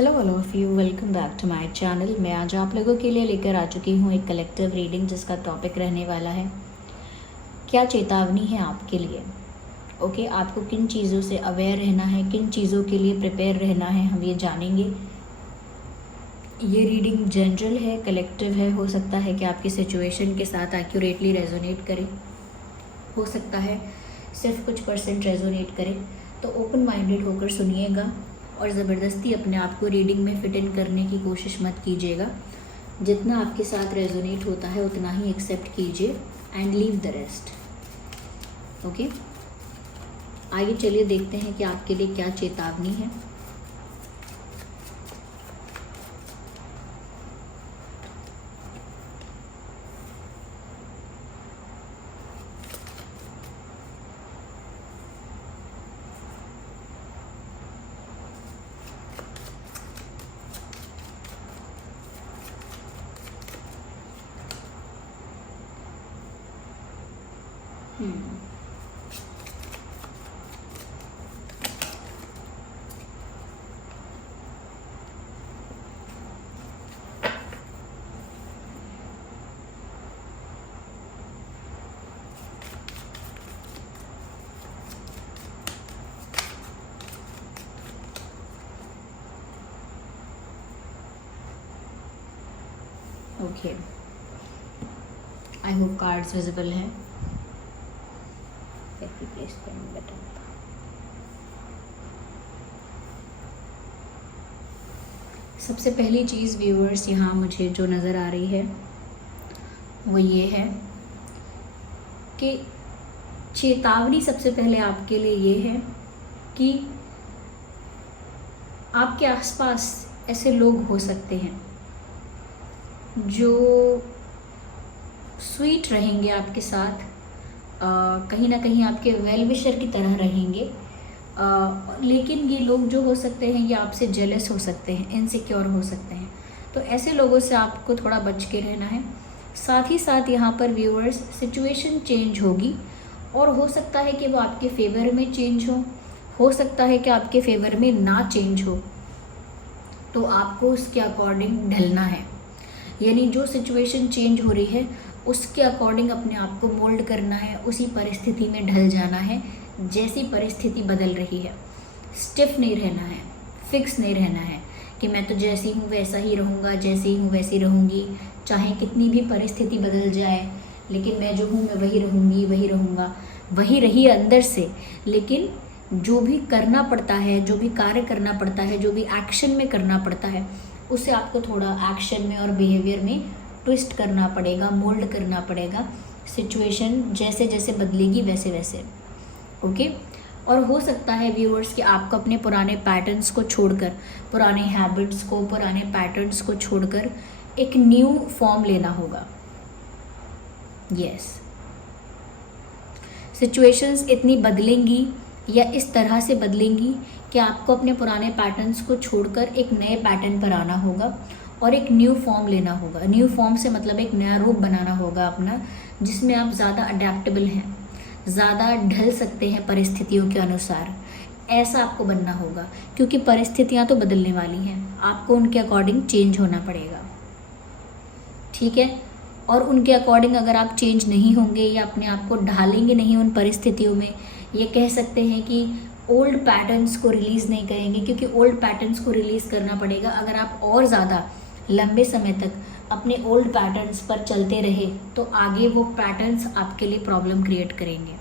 Hello all of you, welcome back to my channel. मैं आज आप लोगों के लिए लेकर आ चुकी हूँ एक कलेक्टिव रीडिंग जिसका टॉपिक रहने वाला है क्या चेतावनी है आपके लिए। ओके, आपको किन चीज़ों से अवेयर रहना है, किन चीज़ों के लिए प्रिपेयर रहना है, हम ये जानेंगे। ये रीडिंग जनरल है, कलेक्टिव है। हो सकता है कि आपकी सिचुएशन के साथ एक्यूरेटली रेजोनेट करे, हो सकता है सिर्फ कुछ परसेंट रेजोनेट करे। तो ओपन माइंडेड होकर सुनिएगा और ज़बरदस्ती अपने आप को रीडिंग में फिट इन करने की कोशिश मत कीजिएगा। जितना आपके साथ रेजोनेट होता है उतना ही एक्सेप्ट कीजिए and leave the rest. Okay, आइए चलिए देखते हैं कि आपके लिए क्या चेतावनी है। Okay, I hope cards visible हैं। सबसे पहली चीज़ व्यूअर्स यहाँ मुझे जो नज़र आ रही है वो ये है कि चेतावनी सबसे पहले आपके लिए ये है कि आपके आसपास ऐसे लोग हो सकते हैं जो स्वीट रहेंगे आपके साथ, कहीं ना कहीं आपके वेल विशर की तरह रहेंगे, लेकिन ये लोग जो हो सकते हैं ये आपसे जेलस हो सकते हैं, इनसिक्योर हो सकते हैं। तो ऐसे लोगों से आपको थोड़ा बच के रहना है। साथ ही साथ यहाँ पर व्यूअर्स सिचुएशन चेंज होगी और हो सकता है कि वो आपके फेवर में चेंज हो सकता है कि आपके फेवर में ना चेंज हो। तो आपको उसके अकॉर्डिंग ढलना है, यानी जो सिचुएशन चेंज हो रही है उसके अकॉर्डिंग अपने आप को मोल्ड करना है, उसी परिस्थिति में ढल जाना है जैसी परिस्थिति बदल रही है। स्टिफ नहीं रहना है, फिक्स नहीं रहना है कि मैं तो जैसी हूँ वैसा ही रहूँगा, जैसी हूँ वैसी रहूँगी, चाहे कितनी भी परिस्थिति बदल जाए, लेकिन मैं जो हूँ मैं वही रहूँगी, वही रहूँगा। वही रही अंदर से, लेकिन जो भी करना पड़ता है, जो भी कार्य करना पड़ता है, जो भी एक्शन में करना पड़ता है, उसे आपको थोड़ा एक्शन में और बिहेवियर में ट्विस्ट करना पड़ेगा, मोल्ड करना पड़ेगा। सिचुएशन जैसे जैसे बदलेगी वैसे वैसे। ओके, और हो सकता है व्यूअर्स कि आपको अपने पुराने पैटर्न्स को छोड़कर, पुराने हैबिट्स को, पुराने पैटर्न्स को छोड़कर एक न्यू फॉर्म लेना होगा। यस, सिचुएशंस इतनी बदलेंगी या इस तरह से बदलेंगी कि आपको अपने पुराने पैटर्न्स को छोड़कर एक नए पैटर्न पर आना होगा और एक न्यू फॉर्म लेना होगा। न्यू फॉर्म से मतलब एक नया रूप बनाना होगा अपना, जिसमें आप ज़्यादा अडेप्टेबल हैं, ज़्यादा ढल सकते हैं परिस्थितियों के अनुसार। ऐसा आपको बनना होगा, क्योंकि परिस्थितियाँ तो बदलने वाली हैं, आपको उनके अकॉर्डिंग चेंज होना पड़ेगा। ठीक है, और उनके अकॉर्डिंग अगर आप चेंज नहीं होंगे या अपने आप को ढालेंगे नहीं उन परिस्थितियों में, ये कह सकते हैं कि ओल्ड पैटर्न्स को रिलीज़ नहीं करेंगे, क्योंकि ओल्ड पैटर्न्स को रिलीज़ करना पड़ेगा। अगर आप और ज़्यादा लंबे समय तक अपने ओल्ड पैटर्न्स पर चलते रहे तो आगे वो पैटर्न्स आपके लिए प्रॉब्लम क्रिएट करेंगे।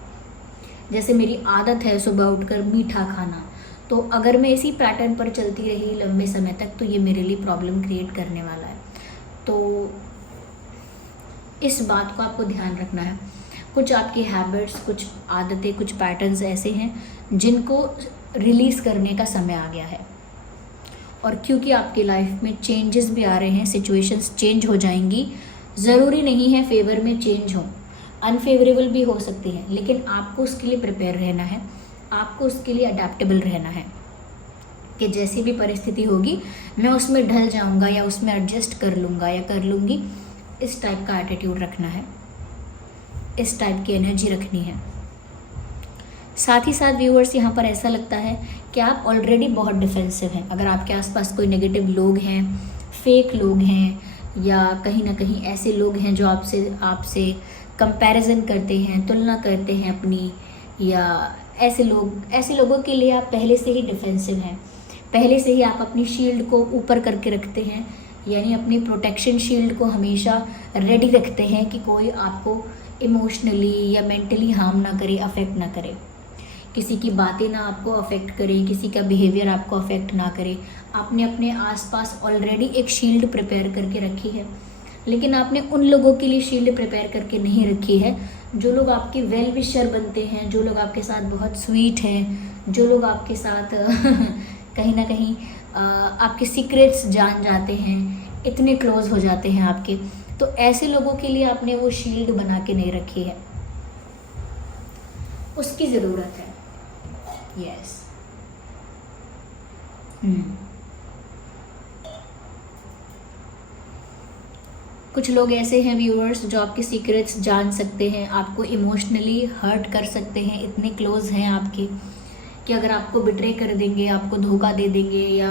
जैसे मेरी आदत है सुबह उठकर मीठा खाना, तो अगर मैं इसी पैटर्न पर चलती रही लंबे समय तक तो ये मेरे लिए प्रॉब्लम क्रिएट करने वाला है। तो इस बात को आपको ध्यान रखना है। कुछ आपकी हैबिट्स, कुछ आदतें, कुछ पैटर्न्स ऐसे हैं जिनको रिलीज़ करने का समय आ गया है। और क्योंकि आपकी लाइफ में चेंजेस भी आ रहे हैं, सिचुएशंस चेंज हो जाएंगी, ज़रूरी नहीं है फेवर में चेंज हो, अनफेवरेबल भी हो सकती है, लेकिन आपको उसके लिए प्रिपेयर रहना है, आपको उसके लिए अडेप्टेबल रहना है कि जैसी भी परिस्थिति होगी मैं उसमें ढल जाऊंगा या उसमें एडजस्ट कर लूँगा या कर लूँगी। इस टाइप का एटीट्यूड रखना है, इस टाइप की एनर्जी रखनी है। साथ ही साथ व्यूअर्स यहाँ पर ऐसा लगता है कि आप ऑलरेडी बहुत डिफेंसिव हैं। अगर आपके आसपास कोई नेगेटिव लोग हैं, फेक लोग हैं, या कहीं ना कहीं ऐसे लोग हैं जो आपसे कंपैरिजन करते हैं, तुलना करते हैं अपनी, या ऐसे लोगों के लिए आप पहले से ही डिफेंसिव हैं। पहले से ही आप अपनी शील्ड को ऊपर करके रखते हैं, यानी अपनी प्रोटेक्शन शील्ड को हमेशा रेडी रखते हैं कि कोई आपको इमोशनली या मेंटली हार्म ना करे, अफेक्ट ना करे, किसी की बातें ना आपको अफेक्ट करें, किसी का बिहेवियर आपको अफेक्ट ना करे। आपने अपने आसपास ऑलरेडी एक शील्ड प्रिपेयर करके रखी है, लेकिन आपने उन लोगों के लिए शील्ड प्रिपेयर करके नहीं रखी है जो लोग आपके वेल विशर बनते हैं, जो लोग आपके साथ बहुत स्वीट हैं, जो लोग आपके साथ कहीं ना कहीं आपके सीक्रेट्स जान जाते हैं, इतने क्लोज हो जाते हैं आपके। तो ऐसे लोगों के लिए आपने वो शील्ड बना के नहीं रखी है, उसकी ज़रूरत है। यस कुछ लोग ऐसे हैं व्यूअर्स जो आपके सीक्रेट्स जान सकते हैं, आपको इमोशनली हर्ट कर सकते हैं, इतने क्लोज हैं आपके कि अगर आपको बिट्रे कर देंगे, आपको धोखा दे देंगे, या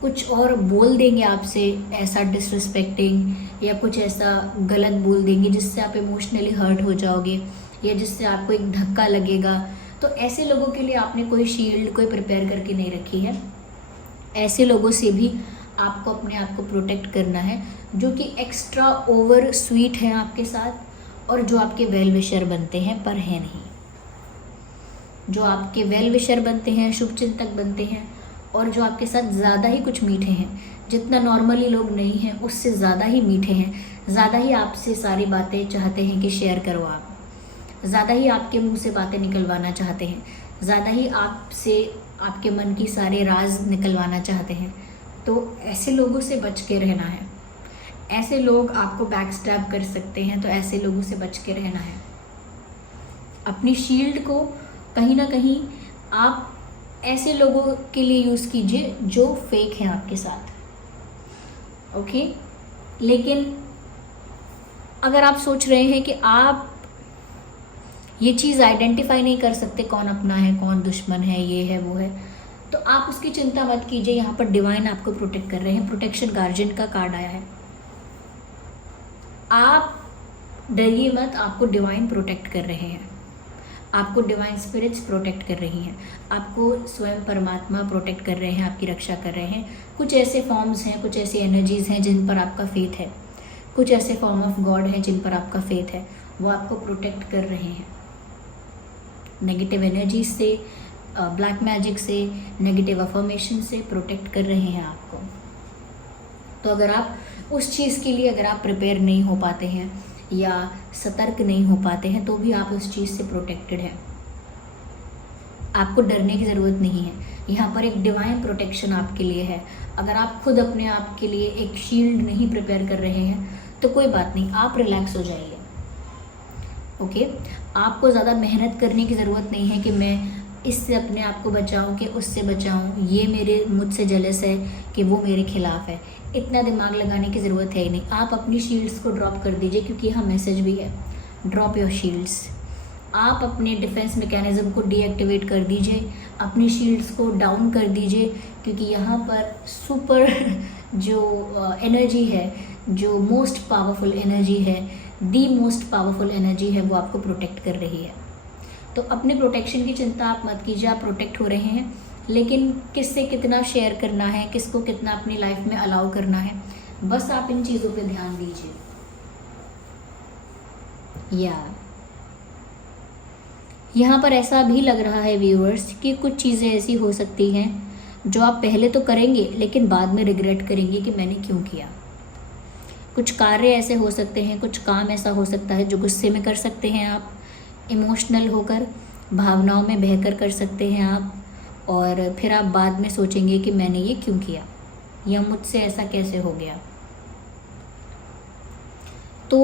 कुछ और बोल देंगे आपसे ऐसा डिसरिस्पेक्टिंग, या कुछ ऐसा गलत बोल देंगे जिससे आप इमोशनली हर्ट हो जाओगे, या जिससे आपको एक धक्का लगेगा। तो ऐसे लोगों के लिए आपने कोई शील्ड कोई प्रिपेयर करके नहीं रखी है। ऐसे लोगों से भी आपको अपने आप को प्रोटेक्ट करना है जो कि एक्स्ट्रा ओवर स्वीट हैं आपके साथ, और जो आपके वेल विशर बनते हैं पर हैं नहीं, जो आपके वेल विशर बनते हैं, शुभ चिंतक बनते हैं, और जो आपके साथ ज़्यादा ही कुछ मीठे हैं, जितना नॉर्मली लोग नहीं हैं उससे ज़्यादा ही मीठे हैं, ज़्यादा ही आपसे सारी बातें चाहते हैं कि शेयर करो आप, ज़्यादा ही आपके मुंह से बातें निकलवाना चाहते हैं, ज़्यादा ही आपसे आपके मन की सारे राज निकलवाना चाहते हैं। तो ऐसे लोगों से बच के रहना है। ऐसे लोग आपको बैक स्टैब कर सकते हैं, तो ऐसे लोगों से बच के रहना है। अपनी शील्ड को कहीं ना कहीं आप ऐसे लोगों के लिए यूज़ कीजिए जो फेक हैं आपके साथ, ओके। लेकिन अगर आप सोच रहे हैं कि आप ये चीज़ आइडेंटिफाई नहीं कर सकते कौन अपना है कौन दुश्मन है, ये है वो है, तो आप उसकी चिंता मत कीजिए। यहाँ पर डिवाइन आपको प्रोटेक्ट कर रहे हैं, प्रोटेक्शन गार्जियन का कार्ड आया है। आप डरिए मत, आपको डिवाइन प्रोटेक्ट कर रहे हैं, आपको डिवाइन स्पिरिट्स प्रोटेक्ट कर रही हैं, आपको स्वयं परमात्मा प्रोटेक्ट कर रहे हैं, आपकी रक्षा कर रहे हैं। कुछ ऐसे फॉर्म्स हैं, कुछ ऐसी एनर्जीज़ हैं जिन पर आपका फेथ है, कुछ ऐसे फॉर्म ऑफ गॉड हैं जिन पर आपका फेथ है, वो आपको प्रोटेक्ट कर रहे हैं नेगेटिव एनर्जी से, ब्लैक मैजिक से, नेगेटिव अफर्मेशन से प्रोटेक्ट कर रहे हैं आपको। तो अगर आप उस चीज़ के लिए अगर आप प्रिपेयर नहीं हो पाते हैं या सतर्क नहीं हो पाते हैं, तो भी आप उस चीज़ से प्रोटेक्टेड हैं, आपको डरने की ज़रूरत नहीं है। यहाँ पर एक डिवाइन प्रोटेक्शन आपके लिए है। अगर आप खुद अपने आप के लिए एक शील्ड नहीं प्रिपेयर कर रहे हैं तो कोई बात नहीं, आप रिलैक्स हो जाइए, ओके। आपको ज़्यादा मेहनत करने की ज़रूरत नहीं है कि मैं इससे अपने आप को बचाऊं कि उससे बचाऊं, ये मेरे मुझसे जेलस है कि वो मेरे खिलाफ है। इतना दिमाग लगाने की ज़रूरत है ही नहीं। आप अपनी शील्ड्स को ड्रॉप कर दीजिए, क्योंकि यहाँ मैसेज भी है, ड्रॉप योर शील्ड्स। आप अपने डिफेंस मैकेनिज्म को डीएक्टिवेट कर दीजिए, अपनी शील्ड्स को डाउन कर दीजिए, क्योंकि यहाँ पर सुपर जो एनर्जी है, जो मोस्ट पावरफुल एनर्जी है, दी मोस्ट पावरफुल एनर्जी है, वो आपको प्रोटेक्ट कर रही है। तो अपने प्रोटेक्शन की चिंता आप मत कीजिए, आप प्रोटेक्ट हो रहे हैं। लेकिन किससे कितना शेयर करना है, किसको कितना अपनी लाइफ में अलाउ करना है, बस आप इन चीज़ों पे ध्यान दीजिए। यहाँ पर ऐसा भी लग रहा है व्यूअर्स कि कुछ चीज़ें ऐसी हो सकती हैं जो आप पहले तो करेंगे लेकिन बाद में रिग्रेट करेंगे कि मैंने क्यों किया। कुछ कार्य ऐसे हो सकते हैं, कुछ काम ऐसा हो सकता है जो गुस्से में कर सकते हैं आप, इमोशनल होकर, भावनाओं में बहकर कर सकते हैं आप, और फिर आप बाद में सोचेंगे कि मैंने ये क्यों किया या मुझसे ऐसा कैसे हो गया। तो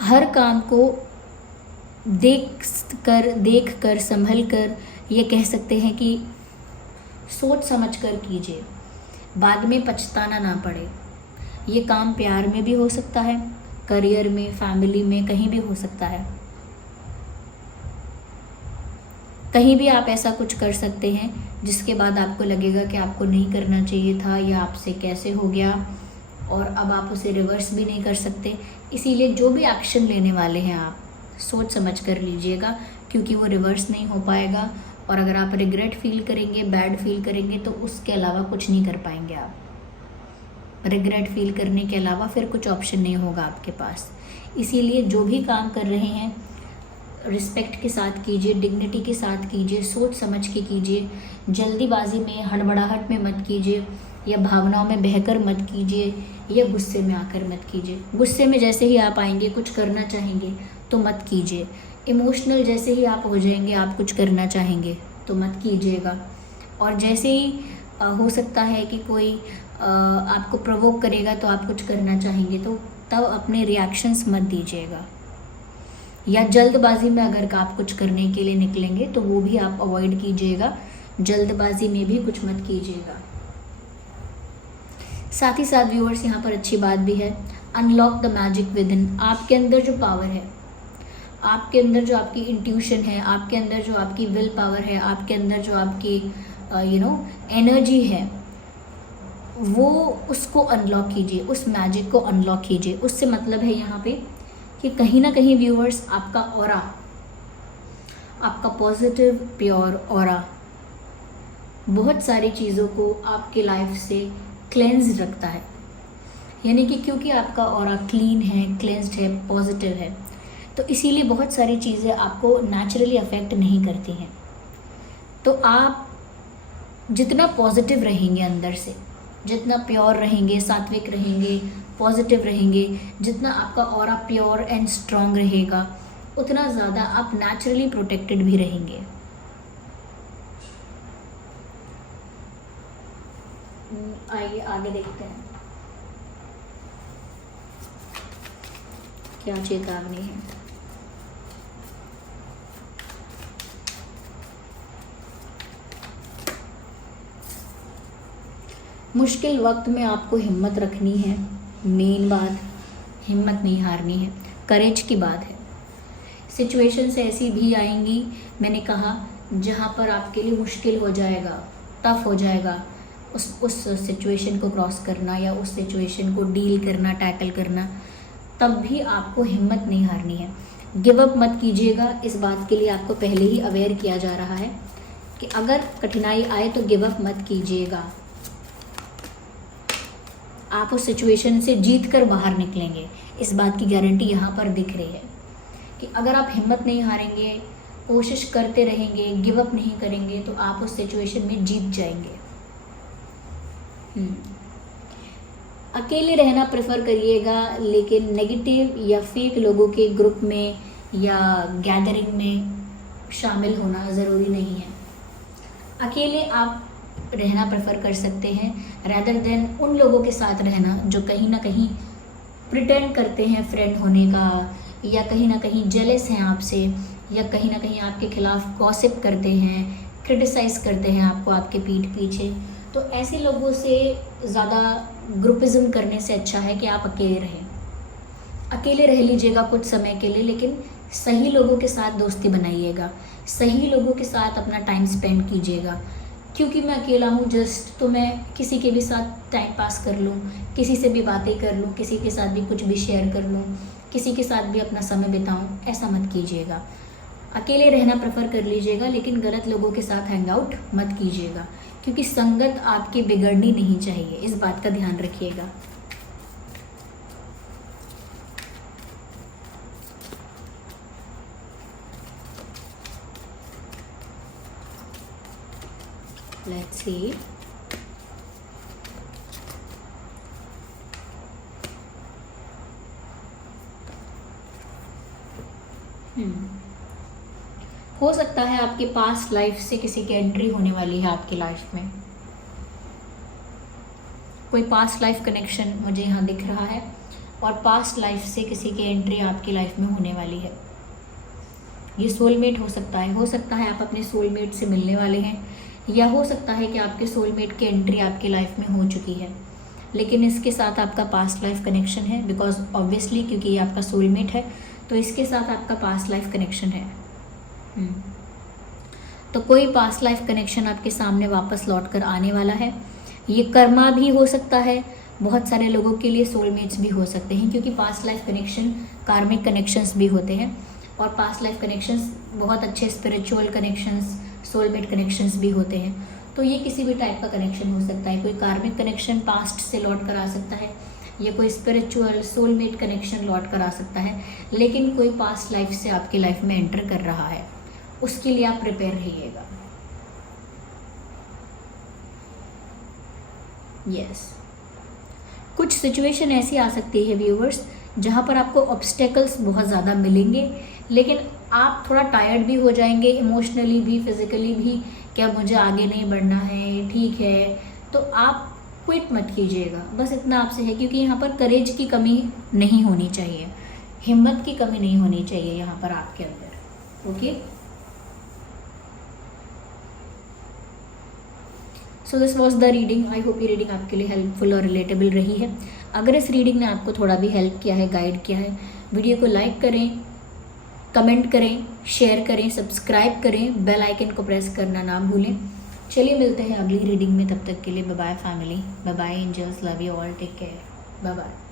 हर काम को देख कर संभल कर, ये कह सकते हैं कि सोच समझ कर कीजिए, बाद में पछताना ना पड़े। ये काम प्यार में भी हो सकता है, करियर में, फैमिली में, कहीं भी हो सकता है। कहीं भी आप ऐसा कुछ कर सकते हैं जिसके बाद आपको लगेगा कि आपको नहीं करना चाहिए था या आपसे कैसे हो गया, और अब आप उसे रिवर्स भी नहीं कर सकते। इसीलिए जो भी एक्शन लेने वाले हैं आप सोच समझ कर लीजिएगा, क्योंकि वो रिवर्स नहीं हो पाएगा। और अगर आप रिग्रेट फील करेंगे, बैड फील करेंगे, तो उसके अलावा कुछ नहीं कर पाएंगे आप। रिग्रेट फील करने के अलावा फिर कुछ ऑप्शन नहीं होगा आपके पास। इसीलिए जो भी काम कर रहे हैं रिस्पेक्ट के साथ कीजिए, डिग्निटी के साथ कीजिए, सोच समझ के कीजिए। जल्दीबाजी में, हड़बड़ाहट में मत कीजिए, या भावनाओं में बहकर मत कीजिए, या गुस्से में आकर मत कीजिए। गुस्से में जैसे ही आप आएंगे, कुछ करना चाहेंगे तो मत कीजिए। इमोशनल जैसे ही आप हो जाएंगे, आप कुछ करना चाहेंगे तो मत कीजिएगा। और जैसे ही हो सकता है कि कोई आपको प्रोवोक करेगा तो आप कुछ करना चाहेंगे, तो तब अपने रिएक्शंस मत दीजिएगा। या जल्दबाजी में अगर आप कुछ करने के लिए निकलेंगे तो वो भी आप अवॉइड कीजिएगा। जल्दबाजी में भी कुछ मत कीजिएगा। साथ ही साथ व्यूअर्स, यहाँ पर अच्छी बात भी है, unlock the magic with in. आपके अंदर जो पावर है, आपके अंदर जो आपकी इंट्यूशन है, आपके अंदर जो आपकी विल पावर है, आपके अंदर जो आपकी एनर्जी है, वो उसको अनलॉक कीजिए, उस मैजिक को अनलॉक कीजिए। उससे मतलब है यहाँ पे कि कहीं ना कहीं व्यूअर्स, आपका ऑरा, आपका पॉजिटिव प्योर ऑरा बहुत सारी चीज़ों को आपके लाइफ से क्लेंज रखता है। यानी कि क्योंकि आपका ऑरा क्लीन है, क्लेंज्ड है, पॉजिटिव है, तो इसीलिए बहुत सारी चीज़ें आपको नेचुरली अफेक्ट नहीं करती हैं। तो आप जितना पॉजिटिव रहेंगे अंदर से, जितना प्योर रहेंगे, सात्विक रहेंगे, पॉजिटिव रहेंगे, जितना आपका ऑरा प्योर एंड स्ट्रॉन्ग रहेगा, उतना ज़्यादा आप नेचुरली प्रोटेक्टेड भी रहेंगे। आइए आगे देखते हैं क्या चेतावनी है। मुश्किल वक्त में आपको हिम्मत रखनी है। मेन बात, हिम्मत नहीं हारनी है, करेज की बात है। सिचुएशंस ऐसी भी आएंगी, मैंने कहा, जहाँ पर आपके लिए मुश्किल हो जाएगा, टफ हो जाएगा उस सिचुएशन को क्रॉस करना, या उस सिचुएशन को डील करना, टैकल करना। तब भी आपको हिम्मत नहीं हारनी है। गिव अप मत कीजिएगा। इस बात के लिए आपको पहले ही अवेयर किया जा रहा है कि अगर कठिनाई आए तो गिव अप मत कीजिएगा। आप उस सिचुएशन से जीत कर बाहर निकलेंगे, इस बात की गारंटी यहाँ पर दिख रही है कि अगर आप हिम्मत नहीं हारेंगे, कोशिश करते रहेंगे, गिव अप नहीं करेंगे, तो आप उस सिचुएशन में जीत जाएंगे। अकेले रहना प्रेफर करिएगा, लेकिन नेगेटिव या फेक लोगों के ग्रुप में या गैदरिंग में शामिल होना ज़रूरी नहीं है। अकेले आप रहना प्रेफर कर सकते हैं, रैदर देन उन लोगों के साथ रहना जो कहीं ना कहीं प्रिटेंड करते हैं फ्रेंड होने का, या कहीं ना कहीं जेलस हैं आपसे, या कहीं ना कहीं आपके खिलाफ गॉसिप करते हैं, क्रिटिसाइज़ करते हैं आपको आपके पीठ पीछे। तो ऐसे लोगों से ज़्यादा ग्रुपिज़म करने से अच्छा है कि आप अकेले रहें। अकेले रह लीजिएगा कुछ समय के लिए, लेकिन सही लोगों के साथ दोस्ती बनाइएगा, सही लोगों के साथ अपना टाइम स्पेंड कीजिएगा। क्योंकि मैं अकेला हूँ जस्ट, तो मैं किसी के भी साथ टाइम पास कर लूँ, किसी से भी बातें कर लूँ, किसी के साथ भी कुछ भी शेयर कर लूँ, किसी के साथ भी अपना समय बिताऊँ, ऐसा मत कीजिएगा। अकेले रहना प्रेफर कर लीजिएगा, लेकिन गलत लोगों के साथ हैंग आउट मत कीजिएगा, क्योंकि संगत आपकी बिगड़नी नहीं चाहिए, इस बात का ध्यान रखिएगा। Let's see. हो सकता है आपके पास्ट लाइफ से किसी की एंट्री होने वाली है आपकी लाइफ में। कोई पास्ट लाइफ कनेक्शन मुझे यहाँ दिख रहा है, और पास्ट लाइफ से किसी की एंट्री आपकी लाइफ में होने वाली है। ये सोलमेट हो सकता है आप अपने सोलमेट से मिलने वाले हैं, या हो सकता है कि आपके सोलमेट की एंट्री आपकी लाइफ में हो चुकी है, लेकिन इसके साथ आपका पास्ट लाइफ कनेक्शन है, बिकॉज ऑब्वियसली क्योंकि ये आपका सोलमेट है, तो इसके साथ आपका पास्ट लाइफ कनेक्शन है। तो कोई पास्ट लाइफ कनेक्शन आपके सामने वापस लौट कर आने वाला है। ये कर्मा भी हो सकता है, बहुत सारे लोगों के लिए सोलमेट्स भी हो सकते हैं, क्योंकि पास्ट लाइफ कनेक्शन कार्मिक कनेक्शंस भी होते हैं और पास्ट लाइफ कनेक्शंस बहुत अच्छे स्पिरिचुअल कनेक्शंस, सोलमेट कनेक्शंस भी होते हैं। तो ये किसी भी टाइप का कनेक्शन हो सकता है, कोई कार्मिक कनेक्शन पास्ट से लौट कर आ सकता है या कोई स्पिरिचुअल सोलमेट कनेक्शन लौट कर आ सकता है, लेकिन कोई पास्ट लाइफ से आपकी लाइफ में एंटर कर रहा है, उसके लिए आप प्रिपेयर रहिएगा। यस, कुछ सिचुएशन ऐसी आ सकती है व्यूवर्स जहाँ पर आपको ऑब्स्टेकल्स बहुत ज़्यादा मिलेंगे, लेकिन आप थोड़ा टायर्ड भी हो जाएंगे, इमोशनली भी फिजिकली भी, क्या मुझे आगे नहीं बढ़ना है, ठीक है, तो आप क्विट मत कीजिएगा। बस इतना आपसे है, क्योंकि यहाँ पर करेज की कमी नहीं होनी चाहिए, हिम्मत की कमी नहीं होनी चाहिए यहाँ पर आपके अंदर। Okay, so this was the reading. I hope ये रीडिंग आपके लिए हेल्पफुल और रिलेटेबल रही है। अगर इस रीडिंग ने आपको थोड़ा भी हेल्प किया है, गाइड किया है, वीडियो को लाइक करें, कमेंट करें, शेयर करें, सब्सक्राइब करें, बेल आइकन को प्रेस करना ना भूलें। चलिए मिलते हैं अगली रीडिंग में, तब तक के लिए bye bye family, bye bye angels, love you all, take care, bye bye.